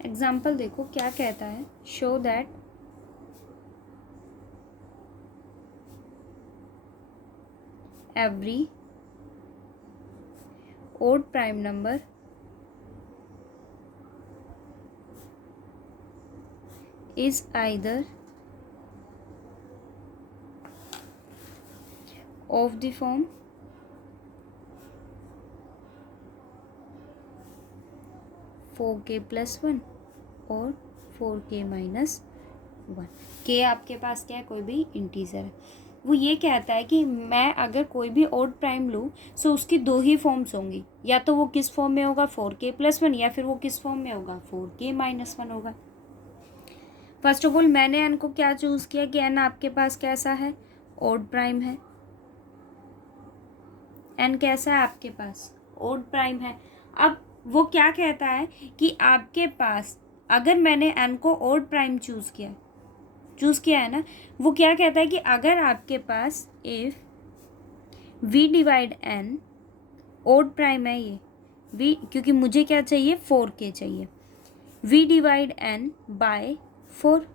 Example देखो क्या कहता है, show that every odd prime number is either of the form 4k plus 1 और 4k minus 1। k आपके पास क्या है, कोई भी इंटीजर है। वो ये कहता है कि मैं अगर कोई भी ऑड प्राइम लूँ सो उसकी दो ही फॉर्म्स होंगी, या तो वो किस फॉर्म में होगा 4k plus 1, या फिर वो किस फॉर्म में होगा 4k minus 1 होगा। फर्स्ट ऑफ ऑल मैंने n को क्या चूज़ किया कि n आपके पास कैसा है, ऑड प्राइम है। n कैसा है आपके पास, ऑड प्राइम है। अब वो क्या कहता है कि आपके पास अगर मैंने n को ऑड प्राइम चूज़ किया है ना, वो क्या कहता है कि अगर आपके पास if v divide n, odd prime है ये v, क्योंकि मुझे क्या चाहिए 4k चाहिए, v डिवाइड n बाय 4।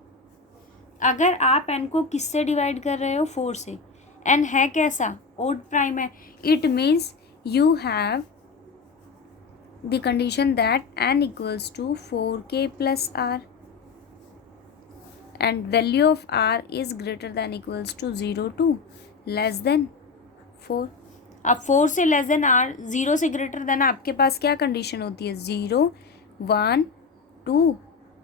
अगर आप n को किससे डिवाइड कर रहे हो, 4 से, n है कैसा, ऑड प्राइम है, it means you have the condition that n equals to 4k plus r and value of r is greater than equals to 0 to less than 4। अब 4 से लेस देन r, 0 से greater than आपके पास क्या condition होती है, 0 1 2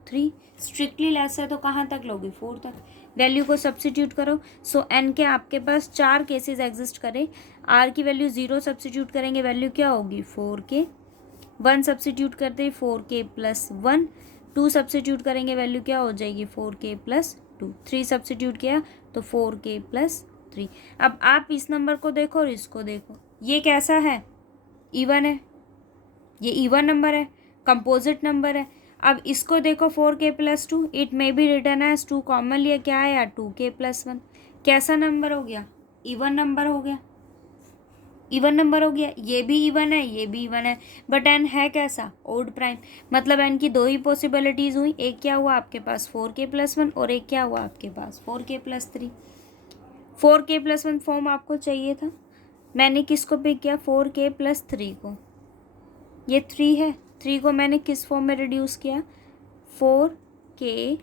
3। Strictly less है तो कहाँ तक लोगे, 4 तक। वैल्यू को सब्सिट्यूट करो, सो n के आपके पास 4 केसेस एग्जिस्ट करें, r की वैल्यू 0 सब्सिट्यूट करेंगे, वैल्यू क्या होगी 4k, 1 सब्सिट्यूट करते 4k प्लस 1, 2 सब्सिट्यूट करेंगे वैल्यू क्या हो जाएगी 4k प्लस 2, 3 सब्सिट्यूट किया तो 4k प्लस 3। अब आप इस नंबर को देखो और इसको देखो, ये कैसा है, इवन है, ये इवन नंबर है, कंपोजिट नंबर है। अब इसको देखो 4k plus 2, it may be written as 2, common लिया क्या है यार 2k प्लस 1, कैसा नंबर हो गया, इवन नंबर हो गया, इवन नंबर हो गया। ये भी इवन है, ये भी इवन है, बट n है कैसा, ऑड प्राइम। मतलब n की दो ही पॉसिबिलिटीज़ हुई, एक क्या हुआ आपके पास 4k प्लस 1 और एक क्या हुआ आपके पास 4k plus 3। 4k plus 1 form आपको चाहिए था, मैंने किसको पिक किया 4k प्लस 3 को, ये 3 है, 3 को मैंने किस फॉर्म में रिड्यूस किया 4k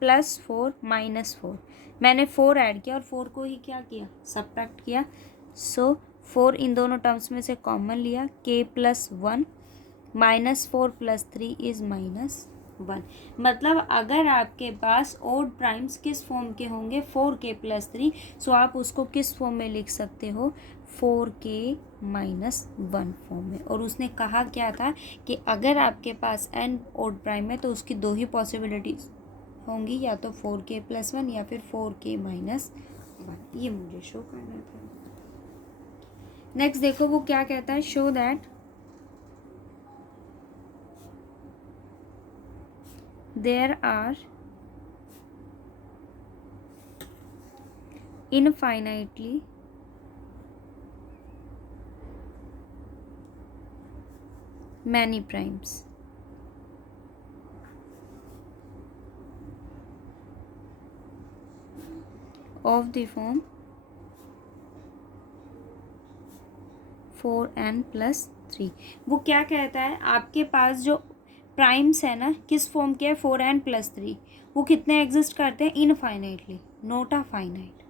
प्लस 4 माइनस 4, मैंने 4 ऐड किया और 4 को ही क्या किया सबट्रैक्ट किया। सो 4 इन दोनों टर्म्स में से कॉमन लिया, k plus 1 minus 4 plus 3 is minus 1। मतलब अगर आपके पास ऑड प्राइम्स किस फॉर्म के होंगे 4k प्लस 3, सो आप उसको किस फॉर्म में लिख सकते हो 4k माइनस 1 फॉर्म में। और उसने कहा क्या था कि अगर आपके पास n ऑड प्राइम है तो उसकी दो ही पॉसिबिलिटीज होंगी, या तो 4k प्लस 1 या फिर 4k माइनस 1। ये मुझे शो करना था। नेक्स्ट देखो वो क्या कहता है, show that there are infinitely many primes of the form 4n plus 3। वो क्या कहता है, आपके पास जो प्राइम्स है ना किस फॉर्म के है 4n प्लस 3, वो कितने एग्जिस्ट करते हैं इनफाइनाइटली, नोट अ फाइनाइट।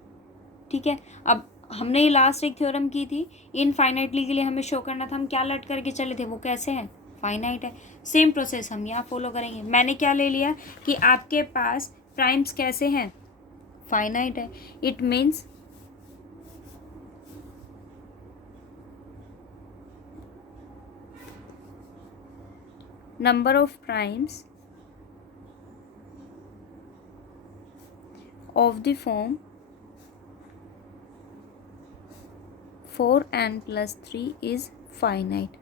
ठीक है, अब हमने ये लास्ट एक थ्योरम की थी, इनफाइनाइटली के लिए हमें शो करना था, हम क्या लेट करके चले थे, वो कैसे हैं फाइनाइट है। सेम प्रोसेस हम यहाँ फॉलो करेंगे। मैंने क्या ले लिया कि आपके पास प्राइम्स कैसे हैं फाइनाइट है, it means number of primes of the form 4n plus 3 is finite,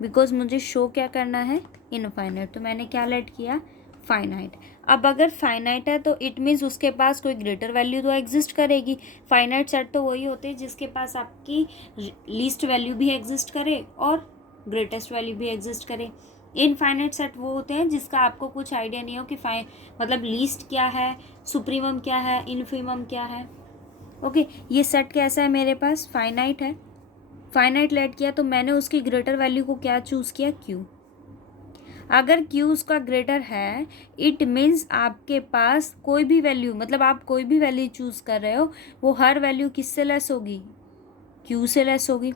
because मुझे शो क्या करना है इनफाइनाइट। तो मैंने क्या लेट किया फाइनाइट। अब अगर फाइनाइट है तो इट मीन्स उसके पास कोई ग्रेटर वैल्यू तो एग्जिस्ट करेगी। फाइनाइट सेट तो वही होते हैं जिसके पास आपकी लीस्ट वैल्यू भी एग्जिस्ट करे और ग्रेटेस्ट वैल्यू भी एग्जिस्ट करे। इनफाइनाइट सेट वो होते हैं जिसका आपको कुछ आइडिया नहीं हो कि मतलब लीस्ट क्या है, सुप्रीमम क्या है, इनफीमम क्या है। ओके, ये सेट कैसा है, मेरे पास फाइनाइट है। फाइनाइट लेट किया तो मैंने उसकी ग्रेटर वैल्यू को क्या चूज़ किया, क्यू। अगर क्यू उसका ग्रेटर है इट मीन्स आपके पास कोई भी वैल्यू, मतलब आप कोई भी वैल्यू चूज़ कर रहे हो वो हर वैल्यू किससे लेस होगी, क्यू से लेस होगी।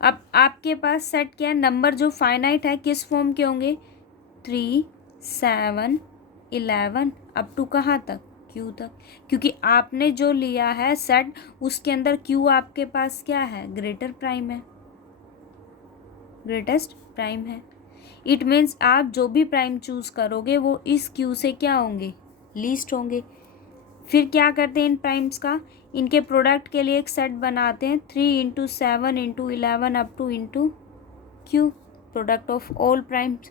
अब आपके पास सेट क्या है, नंबर जो फाइनाइट है किस फॉर्म के होंगे, 3, 7, 11 अप टू कहाँ तक, क्यू तक, क्योंकि आपने जो लिया है सेट उसके अंदर क्यू आपके पास क्या है, ग्रेटर प्राइम है, ग्रेटेस्ट प्राइम है। इट मीन्स आप जो भी प्राइम चूज करोगे वो इस क्यू से क्या होंगे, लीस्ट होंगे। फिर क्या करते हैं इन प्राइम्स का, इनके प्रोडक्ट के लिए एक सेट बनाते हैं, 3 × 7 × 11 up two into Q, product of all primes.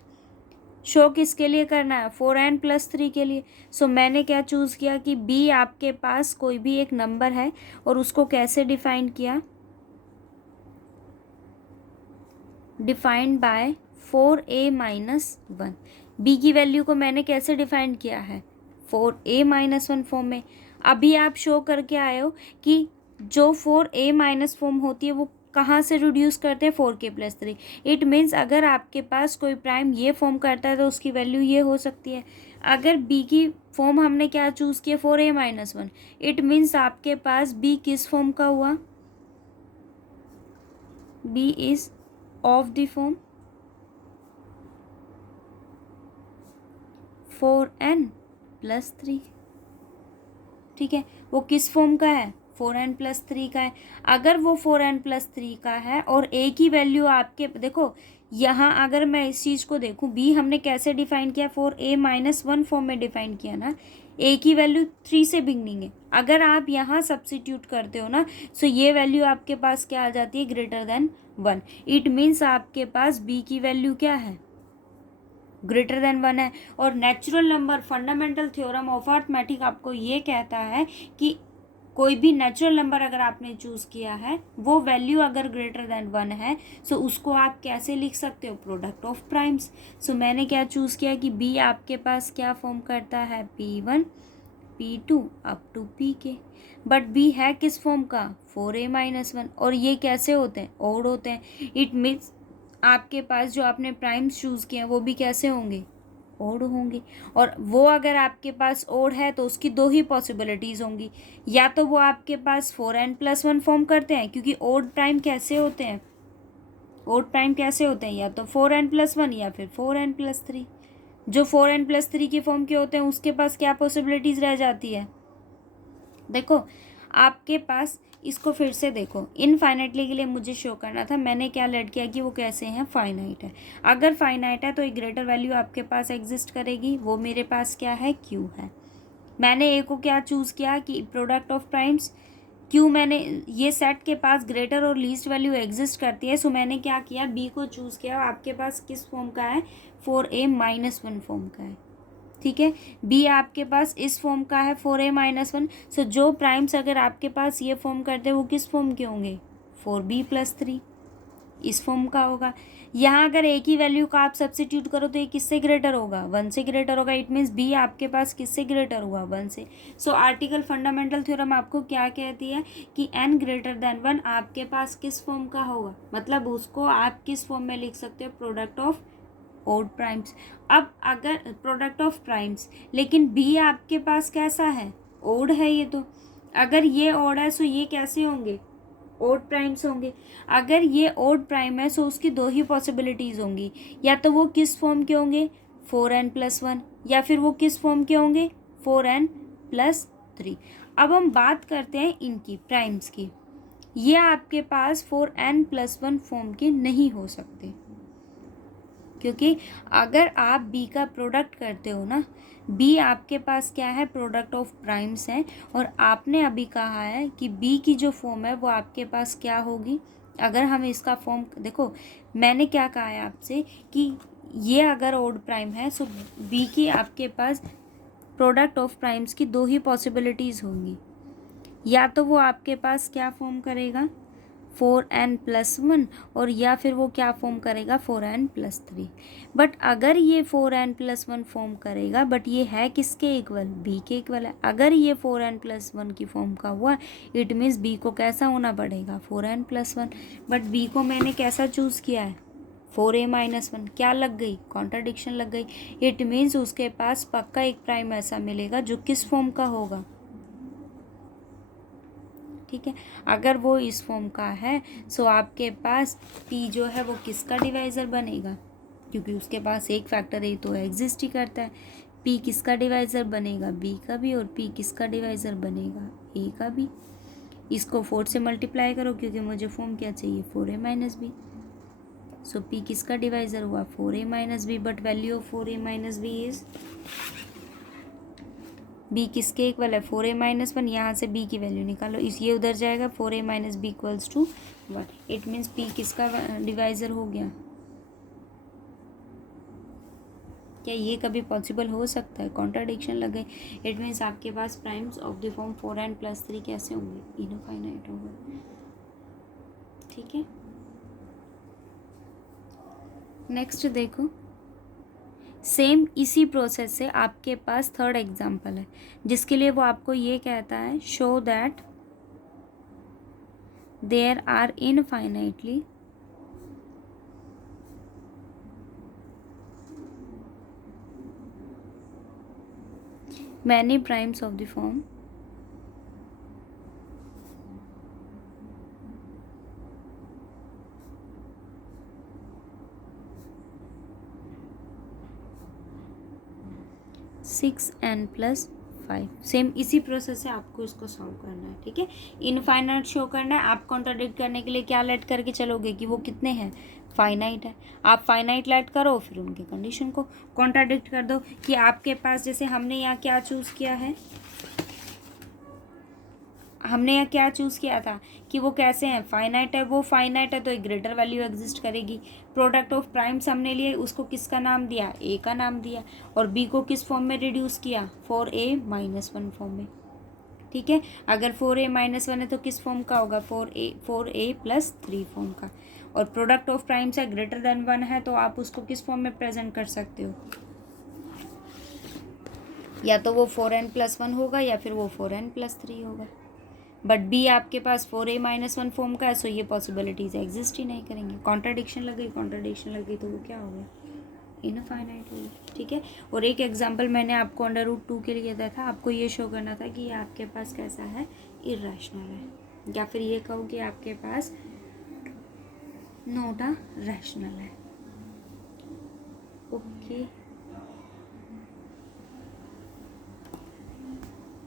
Show किसके लिए करना है, 4n+3 के लिए। सो मैंने क्या चूज़ किया कि बी आपके पास कोई भी एक नंबर है और उसको कैसे डिफाइन किया, डिफाइंड बाय 4a-1। बी की वैल्यू को मैंने कैसे डिफाइन किया है, 4a-1 फॉर्म में। अभी आप शो करके आए हो कि जो 4a- फॉर्म होती है वो कहाँ से रिड्यूस करते हैं, 4k+3। इट मीन्स अगर आपके पास कोई प्राइम ये फॉर्म करता है तो उसकी वैल्यू ये हो सकती है। अगर बी की फॉर्म हमने क्या चूज़ किया, 4a-1, इट मीन्स आपके पास बी किस फॉर्म का हुआ, b is of the form 4n+3। ठीक है, वो किस फॉर्म का है, 4n+3 का है। अगर वो 4n+3 का है और ए की वैल्यू आपके, देखो यहाँ अगर मैं इस चीज़ को देखूँ, बी हमने कैसे डिफाइन किया, 4a-1 फॉर्म में डिफाइन किया ना, ए की वैल्यू 3 से बिगनिंग है। अगर आप यहाँ सब्सिट्यूट करते हो ना, सो ये वैल्यू आपके पास क्या आ जाती है, ग्रेटर देन 1। इट मीन्स आपके पास बी की वैल्यू क्या है, ग्रेटर देन 1 है। और natural number fundamental theorem of arithmetic आपको ये कहता है कि कोई भी नेचुरल नंबर अगर आपने चूज़ किया है वो वैल्यू अगर ग्रेटर देन 1 है, सो उसको आप कैसे लिख सकते हो, प्रोडक्ट ऑफ प्राइम्स। सो मैंने क्या चूज़ किया कि बी आपके पास क्या फॉर्म करता है, P1 P2 up to Pk। But b है किस फॉर्म का, 4a-1। और ये कैसे होते हैं, ओड होते हैं। इट मीन्स आपके पास जो आपने प्राइम्स चूज़ किए हैं वो भी कैसे होंगे, ओड होंगे। और वो अगर आपके पास ओड है तो उसकी दो ही पॉसिबिलिटीज़ होंगी, या तो वो आपके पास 4n+1 फॉर्म करते हैं, क्योंकि ओड प्राइम कैसे होते हैं, ओड प्राइम कैसे होते हैं, या तो 4n+1 या फिर 4n+3। जो 4n+3 के फॉर्म के होते हैं उसके पास क्या पॉसिबिलिटीज़ रह जाती है, देखो आपके पास, इसको फिर से देखो, इनफाइनाइटली के लिए मुझे शो करना था, मैंने क्या लेट किया कि वो कैसे हैं, फाइनाइट है। अगर फाइनाइट है तो एक ग्रेटर वैल्यू आपके पास एग्जिस्ट करेगी, वो मेरे पास क्या है, क्यू है। मैंने ए को क्या चूज़ किया कि प्रोडक्ट ऑफ प्राइम्स, क्यू मैंने ये सेट के पास ग्रेटर और लीस्ट वैल्यू एग्जिस्ट करती है, सो मैंने क्या किया, बी को चूज़ किया, आपके पास किस फॉर्म का है, 4a-1 फॉर्म का है। ठीक है, बी आपके पास इस फॉर्म का है, 4a-1। सो जो प्राइम्स अगर आपके पास ये फॉर्म करते हैं वो किस फॉर्म के होंगे, 4b+3 इस फॉर्म का होगा। यहाँ अगर ए की वैल्यू का आप सब्सिट्यूट करो तो ये किससे ग्रेटर होगा, 1 से ग्रेटर होगा। इट मीन्स बी आपके पास किससे ग्रेटर हुआ, 1 से। सो आर्टिकल फंडामेंटल थ्योरम आपको क्या कहती है कि n ग्रेटर देन 1 आपके पास किस फॉर्म का होगा, मतलब उसको आप किस फॉर्म में लिख सकते हो, प्रोडक्ट ऑफ ओड प्राइम्स। अब अगर प्रोडक्ट ऑफ प्राइम्स, लेकिन बी आपके पास कैसा है, ओड है ये, तो अगर ये ओड है सो ये कैसे होंगे, ओड प्राइम्स होंगे। अगर ये ओड प्राइम है सो उसकी दो ही पॉसिबिलिटीज़ होंगी, या तो वो किस फॉर्म के होंगे, 4n+1, या फिर वो किस फॉर्म के होंगे, 4n+3। अब हम बात करते हैं इनकी प्राइम्स की, ये आपके पास 4n+1 फॉर्म के नहीं हो सकते, क्योंकि अगर आप बी का प्रोडक्ट करते हो ना, बी आपके पास क्या है, प्रोडक्ट ऑफ प्राइम्स है, और आपने अभी कहा है कि बी की जो फॉर्म है वो आपके पास क्या होगी। अगर हम इसका फॉर्म देखो, मैंने क्या कहा है आपसे कि ये अगर ओड प्राइम है सो बी की आपके पास प्रोडक्ट ऑफ प्राइम्स की दो ही पॉसिबिलिटीज़ होंगी, या तो वो आपके पास क्या फॉर्म करेगा 4n+1 और या फिर वो क्या फॉर्म करेगा 4n+3। बट अगर ये 4n+1 फॉर्म करेगा, बट ये है किसके इक्वल, बी के इक्वल है। अगर ये 4n+1 की फॉर्म का हुआ इट मीन्स बी को कैसा होना पड़ेगा 4n+1। बट बी को मैंने कैसा चूज़ किया है 4a-1, क्या लग गई, कॉन्ट्राडिक्शन लग गई। इट मीन्स उसके पास पक्का एक प्राइम ऐसा मिलेगा जो किस फॉर्म का होगा, ठीक है। अगर वो इस फॉर्म का है सो आपके पास p जो है वो किसका डिवाइज़र बनेगा, क्योंकि उसके पास एक फैक्टर a तो एग्जिस्ट ही करता है। p किसका डिवाइज़र बनेगा, b का भी, और p किसका डिवाइज़र बनेगा, a का भी। इसको 4 से मल्टीप्लाई करो क्योंकि मुझे फॉर्म क्या चाहिए 4a-b। सो p किसका डिवाइज़र हुआ 4a-b, but value of 4a-b is b किसके इक्वल है 4a-1। यहाँ से b की वैल्यू निकालो, इस ये उधर जाएगा 4a-b equals to 1। It means p किसका डिवाइज़र हो गया। क्या ये कभी पॉसिबल हो सकता है, कॉन्ट्राडिक्शन लग गई। इट मीन्स आपके पास primes of the form 4n+3 कैसे होंगे, इनफाइनाइट होगा, ठीक है। नेक्स्ट देखो, सेम इसी प्रोसेस से आपके पास थर्ड एग्जाम्पल है जिसके लिए वो आपको ये कहता है show that there are infinitely many primes of the form six n plus 5। Same इसी प्रोसेस से आपको इसको सॉल्व करना है, ठीक है। इनफाइनाइट शो करना है, आप कॉन्ट्राडिक्ट करने के लिए क्या लेट करके चलोगे कि वो कितने हैं, फाइनाइट है। आप फाइनाइट लेट करो फिर उनके कंडीशन को कॉन्ट्राडिक्ट कर दो कि आपके पास, जैसे हमने यहाँ क्या चूज़ किया है, हमने यहाँ क्या चूज़ किया था कि वो कैसे हैं, फाइनाइट है, वो फाइनाइट है तो एक ग्रेटर वैल्यू एग्जिस्ट करेगी। प्रोडक्ट ऑफ प्राइम्स हमने लिए, उसको किसका नाम दिया, ए का नाम दिया, और बी को किस फॉर्म में रिड्यूस किया 4a-1 फॉर्म में, ठीक है। अगर 4a-1 है तो किस फॉर्म का होगा 4a+3 फॉर्म का। और प्रोडक्ट ऑफ प्राइम्स है ग्रेटर देन 1 है तो आप उसको किस फॉर्म में प्रेजेंट कर सकते हो, या तो वो 4n+1 होगा या फिर वो 4n+3 होगा। बट बी आपके पास 4a-1 फॉर्म का है सो ये पॉसिबिलिटीज एग्जिस्ट ही नहीं करेंगे। कॉन्ट्राडिक्शन लग गई तो वो क्या हो गया, इनफाइनाइट हो गया, ठीक है। और एक एग्जांपल मैंने आपको √2 के लिए दिया था, आपको ये शो करना था कि ये आपके पास कैसा है, इर्रेशनल है, या फिर ये कहो कि आपके पास नॉट अ रैशनल है, ओके।